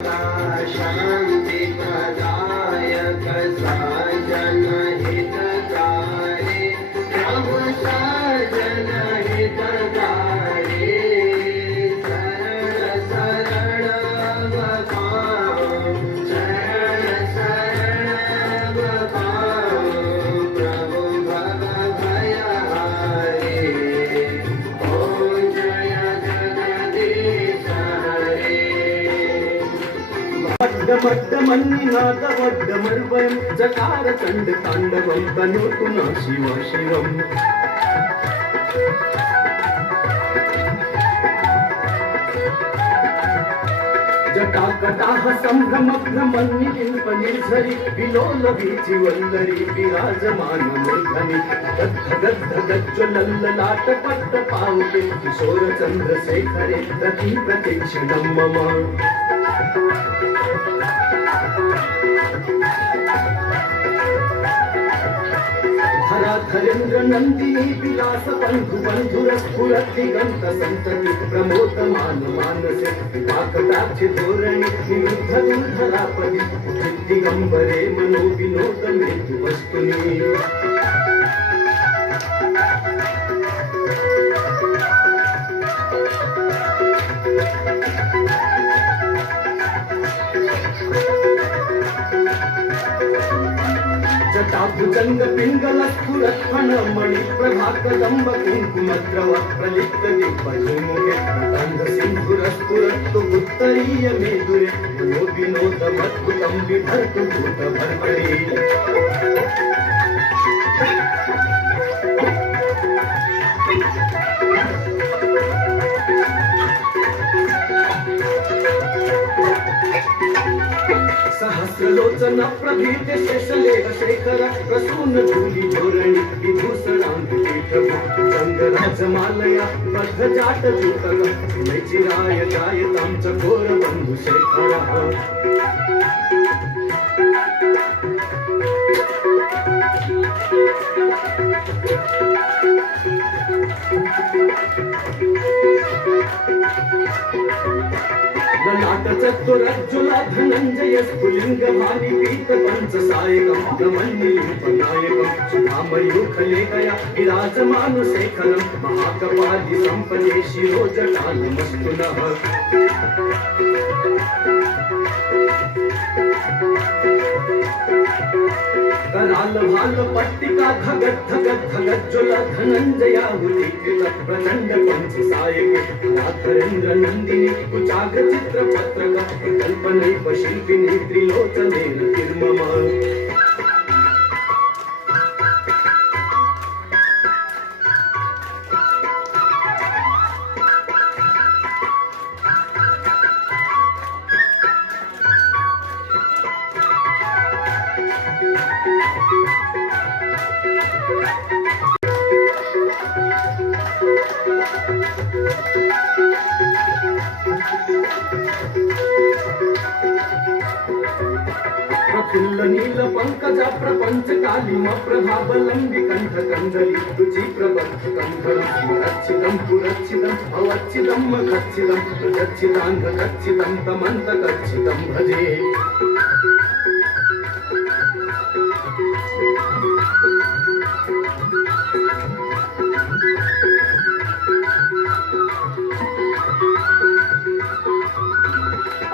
शांति प्रदायक साजन हितकारी प्रभु साजन हितकारी शरण शरण बखाओ शरण शरण बखाओ प्रभु भव भयहारी ओ जय जगदीश हरे మడ్డమన్ని నాదవడ్డమర్వయం జకార చండ తాండవం తనోతునా శివ శివం జటాకటాహ సంభ్రమ భ్రమన్నిలింప నిర్ఝరి విలోల వీచి వల్లరి విరాజమాన మూర్ధని గద్ధ గద్ధ గజ్జలల్లలాట పట్ట పావుకే కిశోర చంద్రశేఖరే ప్రతి ప్రతిక్షణం మమ धरेन्द्र नंदिनी विलास बंधु बंधुर स्फुरदिगंत संतति प्रमोदमान मानसे वाकटाक्ष धोरणी निरुद्ध दुर्धरापदि दिगंबरे मनो विनोद मृत्यु वस्तुनि जटाभुजंग पिंगल स्फुरत्फण मणि प्रभाकदंब कुंकुमद्रव प्रलिप्त दिग्बधूमुखे गंध सिंधुर स्फुरत्तु उत्तरीय मेदुरे मनो विनोदमद्भुतं बिभर्तु भूत भर्वरे सहस्रलोचन प्रभीत शेषलेख शेखर प्रसून धूलि धोरणी विभूषणांग प्रभु चंद्रराजमालया बद्ध जाट जुटक चिराय जायतां चकोर बंधु शेखर ललाट चतुरज्जुला धनंजय स्फुलिंग भानी पीत पंच सायकं नमन्निलिंपनायकं सुधामयूखलेखया विराजमान शेखरं महाकपालि संपदे शिरोजटालमस्तुनः कराल भाल पट्टिका धगत धगत धगज्जुल धनंजयाहुतीकृत प्रचंड पंच सायके धरेन्द्र नंदिनी कुचाग चित्र पत्रक कल्पनैप शिल्पिनी त्रिलोचनेन निर्ममा प्रफुल्ल नील पंकज प्रपंच कालिम प्रभाबलंबि कंठ कंदली रुचि प्रबंध कंधरं रक्षितं पुरक्षितं अवच्छितं मखच्छितं गच्छितांध गच्छितं तमंत गच्छितं भजे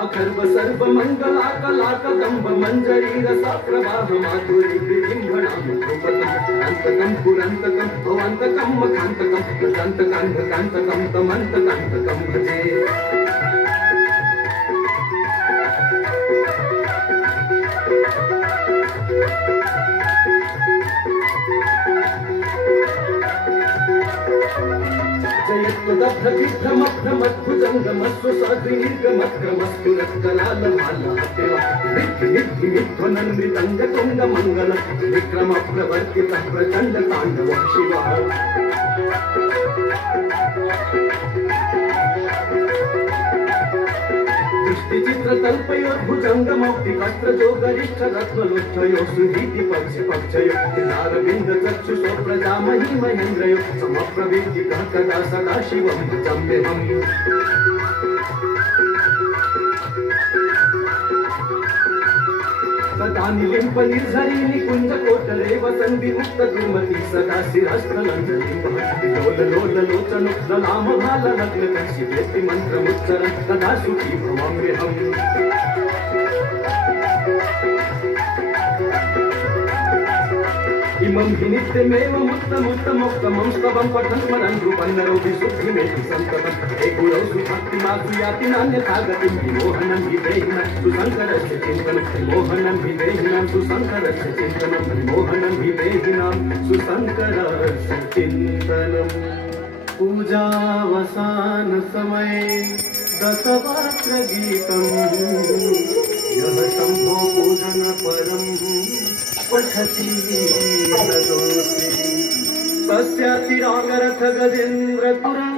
अखर्व सर्व मंगला कला कदंब मंजरी रसा प्रवाह माधुरी विलिंबणाम अंतकं पुरंतकं भवंतकं मखांतकं प्रदंतकांधकांतकं तमंतकांतकं भजे जयत्वदभ्रमभ्रमद्भुजङ्गमस्व साद्विनिर्गमक्रमस्तु रक्तलालभालातेव विध्वनन्मृदङ्गतुङ्गमङ्गल विक्रमप्रवर्तितः प्रचण्डताण्डवः शिवः दृष्टिचित्रतल्पयोर्भुजङ्गमौक्तिकस्त्रजो गरिष्ठरत्नलोच्चयो सुधीतिपक्षपक्षयो नारविन्दचक्षुषो प्रजामहि महेन्द्रयो समप्रवेदितः कदा सदा शिवं भजम्यहम् तानि लिंप निर्झरी निकुंज कोटरे वसंती मुक्त दुर्मती सदा शिरस्थलंजली लोल लोल लोचन ललाम भाल लग्न कशी वेत्ति मंत्रमुच्चरन् तदा सुखी भवाम्यहम् इमं हि नित्यमेव मुक्तमुत्तमोक्तमं स्तवं पठन् स्मरन् रूपन्नरोऽपि शुद्धिमेति सन्ततम् हे गुरौ सुभक्तिमासु याति नान्यथा गतिं विमोहनं हि देहिनां सुशङ्करस्य चिन्तनं विमोहनं हि देहिनां सुशङ्करस्य चिन्तनं विमोहनं हि देहिनां सुशङ्करस्य चिन्तनम् पूजावसान समये दशवक्त्र गीतम् यः शम्भो पूजन परम् पठति तस्यातिरागरथ गजेन्द्र तुरं